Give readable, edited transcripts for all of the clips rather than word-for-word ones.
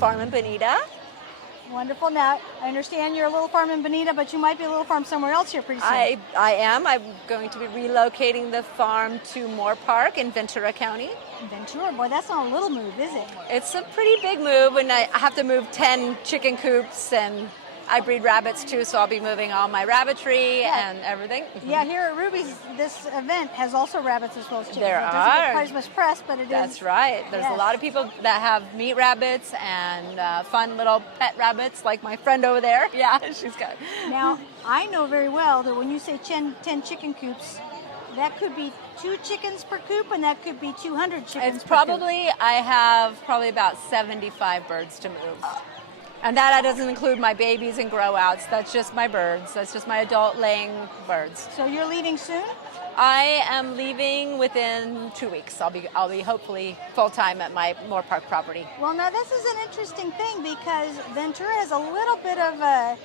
farm in Bonita. Wonderful. Now, I understand you're a little farm in Bonita, but you might be a little farm somewhere else here pretty soon. I am. I'm going to be relocating the farm to Moore Park in Ventura County. Ventura, boy, that's not a little move, is it? It's a pretty big move, and I have to move 10 chicken coops, and I breed rabbits too, so I'll be moving all my rabbitry and everything. Yeah, here at Ruby's, this event has also rabbits as well as chickens. There It doesn't are. get quite as much press, but it is. That's right. There's a lot of people that have meat rabbits and fun little pet rabbits, like my friend over there. Yeah, she's got. Now, I know very well that when you say 10 chicken coops, that could be 2 chickens per coop, and that could be 200 chickens It's per coop. probably, I have probably about 75 birds to move. And that doesn't include my babies and grow outs. That's just my birds. That's just my adult laying birds. So you're leaving soon? I am leaving within 2 weeks. I'll be hopefully full time at my Moore Park property. Well, now this is an interesting thing because Ventura has a little bit of a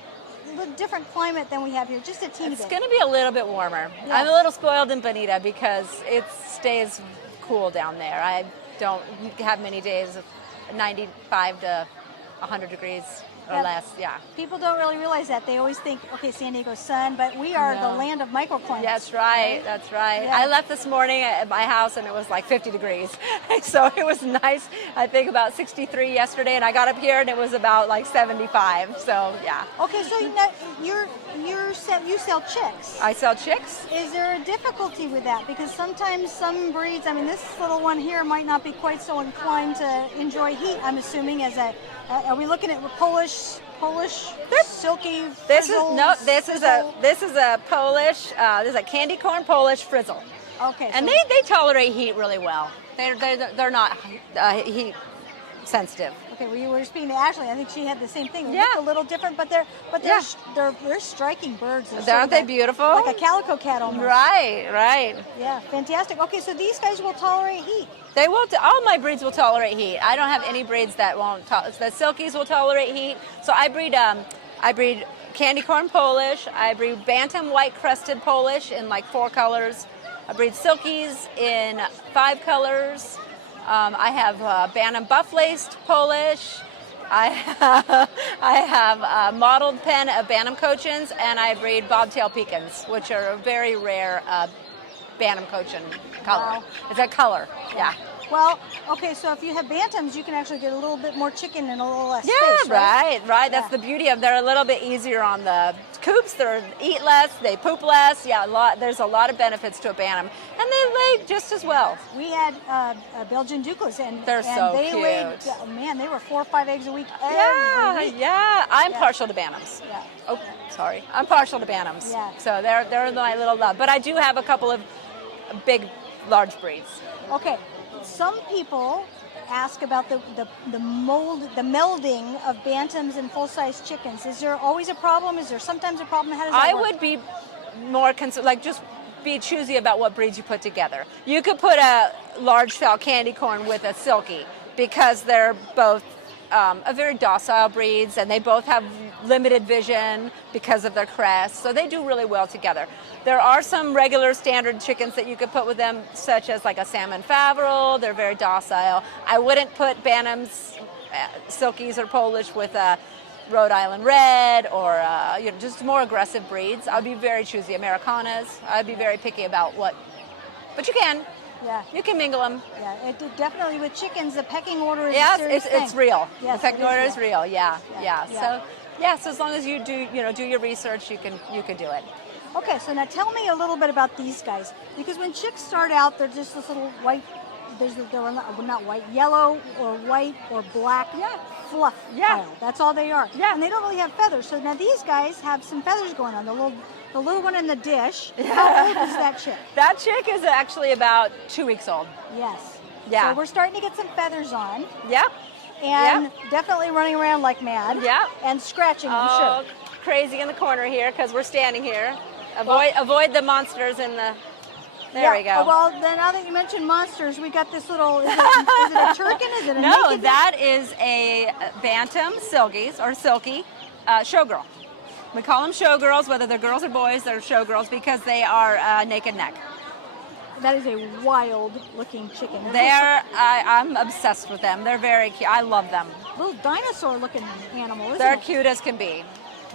different climate than we have here, just a teeny bit. It's going to be a little bit warmer. Yes. I'm a little spoiled in Bonita because it stays cool down there. I don't have many days of 95 to 100 degrees or less, yeah. People don't really realize that. They always think, okay, San Diego's sun, but we are the land of microclimates. That's right, that's right. Yeah. I left this morning at my house and it was like 50 degrees. So it was nice. I think about 63 yesterday, and I got up here and it was about like 75. So yeah. Okay, so you sell chicks. I sell chicks. Is there a difficulty with that? Because sometimes some breeds, I mean, this little one here might not be quite so inclined to enjoy heat, I'm assuming, as a, are we looking at Polish, silky frizzle? This is a Polish, this is a candy corn Polish frizzle. Okay. And so they tolerate heat really well. They're not heat sensitive. Okay, well, you were speaking to Ashley. I think she had the same thing. They Yeah. look a little different, but they're striking birds. Aren't they beautiful? Like a calico cat almost. Right. Yeah, fantastic. Okay, so these guys will tolerate heat. They will. All my breeds will tolerate heat. I don't have any breeds that won't. The silkies will tolerate heat. So I breed candy corn Polish. I breed bantam white crested Polish in like 4 colors. I breed silkies in 5 colors. I have bantam buff laced Polish. I have a mottled pen of bantam cochins, and I breed bobtail pecans, which are a very rare bantam cochin color. Wow. It's a color, yeah. Well, okay, so if you have bantams, you can actually get a little bit more chicken and a little less Yeah, space, right? right. That's the beauty of. They're a little bit easier on the coops. They eat less. They poop less. Yeah, there's a lot of benefits to a bantam, and they lay just as well. We had Belgian Duclas, and They're so they cute. laid, man, they were 4 or 5 eggs a week. Yeah, every week. yeah. I'm partial to bantams. Yeah. Oh, sorry. I'm partial to bantams. Yeah. So they're my little love. But I do have a couple of big, large breeds. Okay, some people ask about the melding of bantams and full-size chickens. Is there always a problem? Is there sometimes a problem? How does that I work? would be more just be choosy about what breeds you put together. You could put a large fowl candy corn with a silky because they're both a very docile breeds, and they both have limited vision because of their crest, so they do really well together. There are some regular standard chickens that you could put with them, such as like a salmon favrel. They're very docile. I wouldn't put bantams, silkies, or Polish with a Rhode Island Red or just more aggressive breeds. I'd be very choosy. Americanas. I'd be very picky about what, but you can. Yeah. You can mingle them. Yeah, definitely with chickens, the pecking order is a Yes, serious it's thing. real. Yes, the pecking it order is real. Yeah. Yeah. So as long as you do your research, you can do it. Okay, so now tell me a little bit about these guys, because when chicks start out, they're just this little white. They're not white, yellow or white or black. Yeah. Fluff. Yeah. Pile. That's all they are. Yeah. And they don't really have feathers. So now these guys have some feathers going on. The little one in the dish. How old is that chick? That chick is actually about 2 weeks old. Yes. Yeah. So we're starting to get some feathers on. Yep. And definitely running around like mad. Yep. And scratching, I'm Oh, sure. crazy in the corner here because we're standing here. Avoid the monsters in the. There we go. Well, then now that you mentioned monsters, we got this little. Is it a turkin? Is it a No, naked? that is a bantam silkies or silky showgirl. We call them showgirls, whether they're girls or boys. They're showgirls because they are naked neck. That is a wild-looking chicken. I'm obsessed with them. They're very cute. I love them. little dinosaur-looking animal, isn't They're it? cute as can be.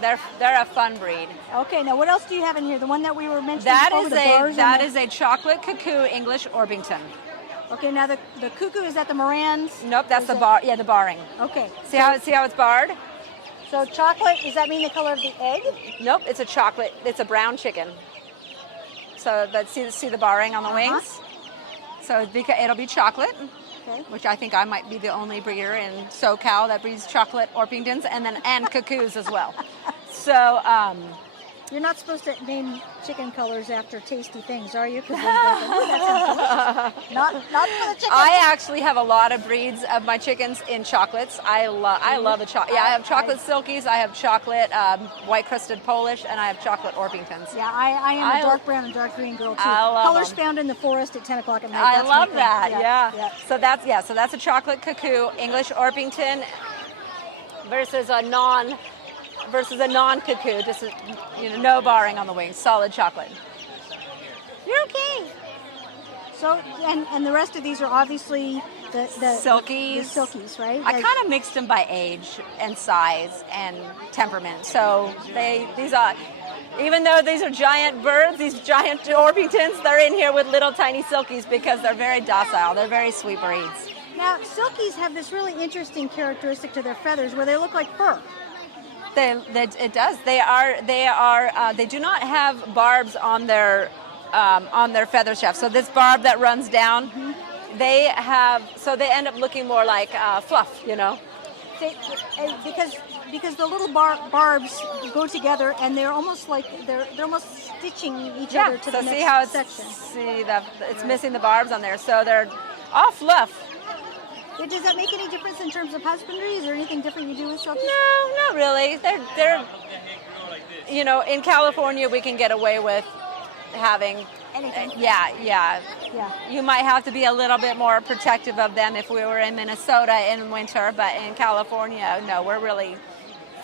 They're a fun breed. Okay, now what else do you have in here? The one that we were mentioning That before is with the bars and the- is a chocolate cuckoo English Orpington. Okay, now the cuckoo, is that the Morans? Nope, that's the Is bar. Yeah, the barring. Okay. See how it's barred? So chocolate, does that mean the color of the egg? Nope, it's a chocolate. It's a brown chicken. So see the barring on the wings. So it'll be chocolate, Okay. which I think I might be the only breeder in SoCal that breeds chocolate Orpingtons and cuckoos as well. So. You're not supposed to name chicken colors after tasty things, are you? 'Cause then they'll go, "Ooh, that sounds delicious." Not for the chicken. I actually have a lot of breeds of my chickens in chocolates. I love the chocolate. Yeah, I have chocolate silkies. I have chocolate white crested Polish, and I have chocolate Orpingtons. Yeah, I am a dark brown and dark green girl too. I love Colors them. found in the forest at 10 o'clock at night. I That's my love thing. that. Yeah. Yeah. So that's a chocolate cuckoo English Orpington versus a non cuckoo. Just no barring on the wings. Solid chocolate. You're okay. So and the rest of these are obviously the Silkies. The silkies, right? I kind of mixed them by age and size and temperament. So even though these are giant birds, these giant Orpingtons, they're in here with little tiny silkies because they're very docile. They're very sweet breeds. Now, silkies have this really interesting characteristic to their feathers where they look like fur. It does. They do not have barbs on their feather shaft. So this barb that runs down, they end up looking more like fluff, Because the little barbs go together and they're almost like they're almost stitching each other to the next section. It's missing the barbs on there, so they're all fluff. Does that make any difference in terms of husbandry? Is there anything different you do with silkies? No, not really. They're in California we can get away with having Anything. Yeah. You might have to be a little bit more protective of them if we were in Minnesota in winter, but in California, no, we're really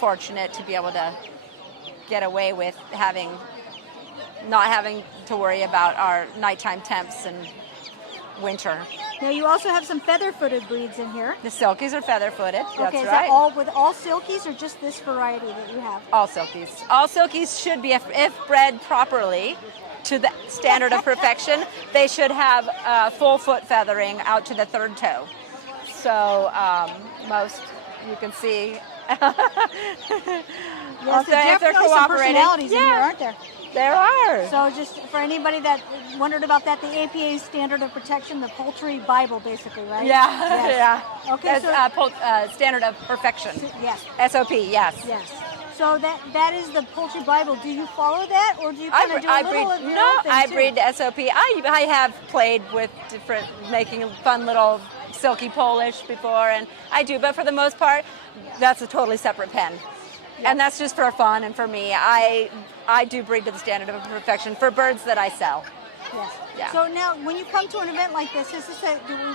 fortunate to be able to get away with not having to worry about our nighttime temps and winter. Now you also have some feather-footed breeds in here. The silkies are feather-footed. That's Okay, is right. that all with all silkies or just this variety that you have? All silkies. All silkies should be, if bred properly to the standard of perfection, they should have full foot feathering out to the third toe. So most you can see. Yes, there's definitely some personalities in here, aren't there? There are. So just for anybody that wondered about that, the APA's standard of protection, the poultry Bible, basically, right? Yeah, Yes. yeah. Okay, That's standard of perfection. Yes. SOP, yes. Yes. So that is the poultry Bible. Do you follow that, or do you kind of do a little of your own thing I too? breed the SOP. I have played with making fun little silky Polish before, and I do. But for the most part, that's a totally separate pen. And that's just for fun and for me. I do breed to the standard of perfection for birds that I sell. Yes. Yeah. So now, when you come to an event like this,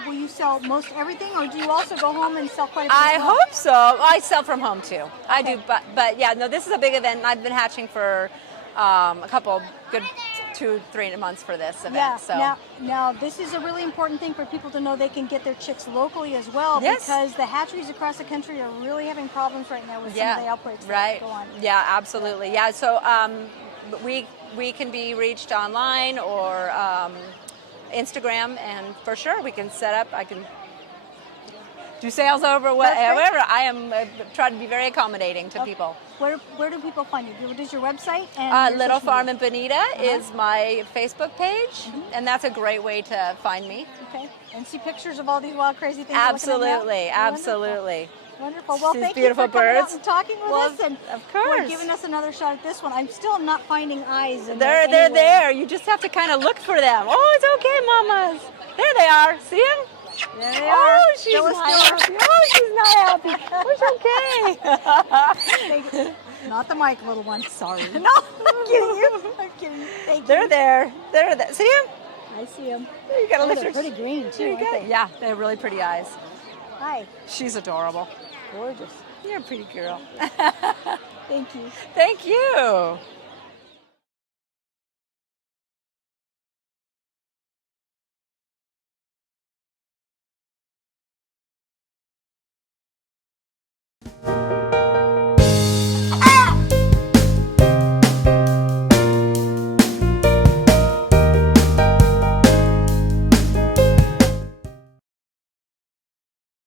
will you sell most everything, or do you also go home and sell quite a bit? I as well? hope so. I sell from home too. I Okay. do, but yeah, no, this is a big event, and I've been hatching for a couple good 2-3 months for this event. Yeah. So Now, this is a really important thing for people to know. They can get their chicks locally as well, Yes. because the hatcheries across the country are really having problems right now with some of the outbreaks right. that go on. Yeah, absolutely. Yeah, so we can be reached online or Instagram, and for sure we can set up. I can do sales over whatever. I am try to be very accommodating to people. Where do people find you? What is your website? And your Little social Farm media? in Bonita is my Facebook page, and that's a great way to find me. Okay. And see pictures of all these wild, crazy things. you're looking at now? Absolutely, absolutely. Wonderful. Well, These thank beautiful you for coming out birds. and talking with us, and of for course. giving us another shot at this one. I'm still not finding eyes. In They're there anywhere. there. You just have to kind of look for them. Oh, it's okay, mamas. There they are. See them? There they are. Oh, she's Phyllis not Stewart. happy. Oh, she's not happy. Oh, it's okay. Not the mic, little one. Sorry. No, I'm kidding you. I'm kidding you. Thank you. They're there. They're there. See them? I see them. You gotta lift They're her. pretty green, too, You aren't got they? Yeah, they have really pretty eyes. Hi. She's adorable. Gorgeous. You're a pretty girl. Thank you. Thank you.